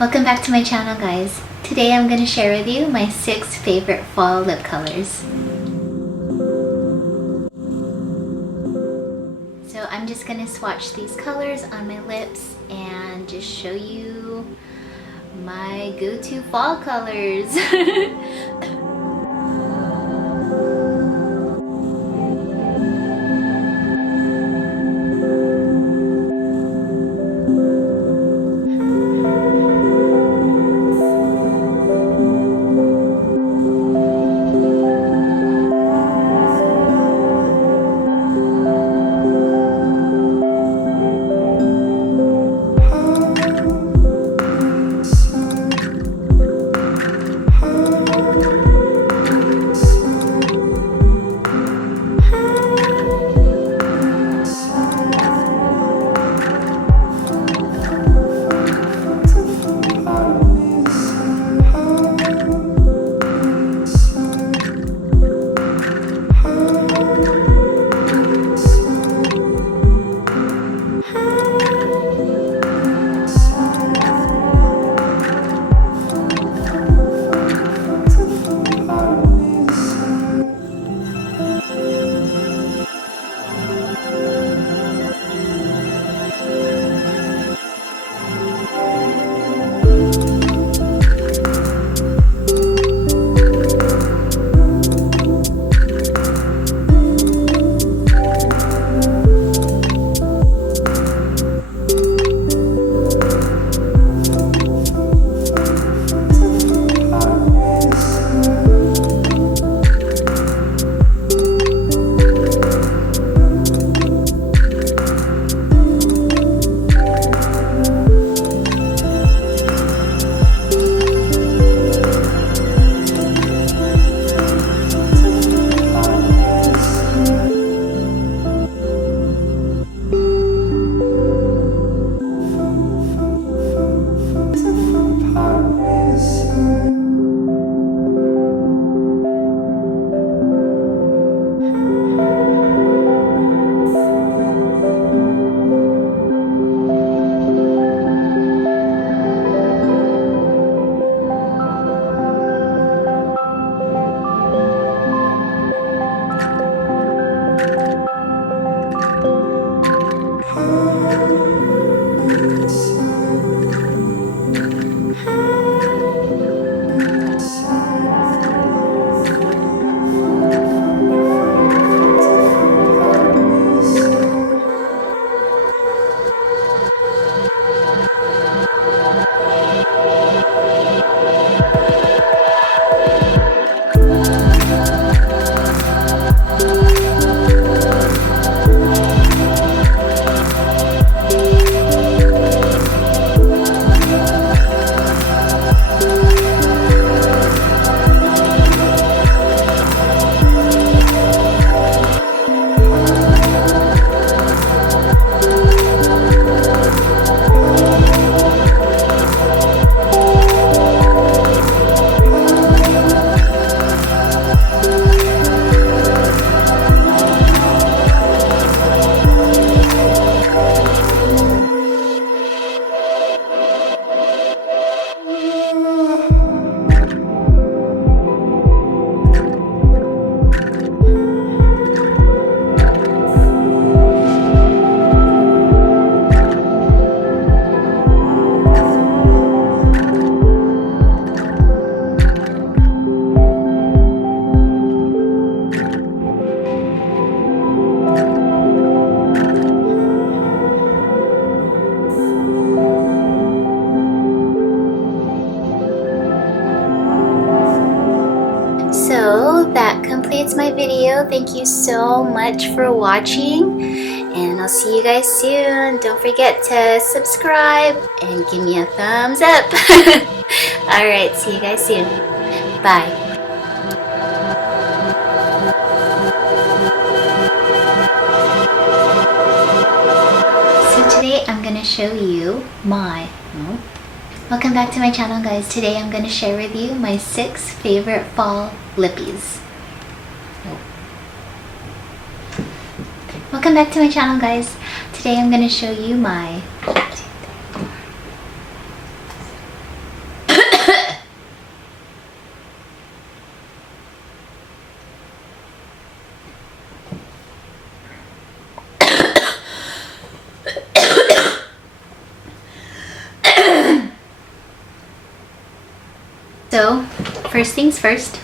Welcome back to my channel, guys. Today I'm going to share with you my 6 favorite fall lip colors. So I'm just going to swatch these colors on my lips and just show you my go-to fall colors. So that completes my video. Thank you so much for watching, and I'll see you guys soon. Don't forget to subscribe and give me a thumbs up. Alright, see you guys soon. Bye. So today I'm gonna show you my welcome back to my channel, guys. Today I'm going to share with you my 6 favorite fall lippies. Welcome back to my channel, guys. Today I'm going to show you my So, first things first.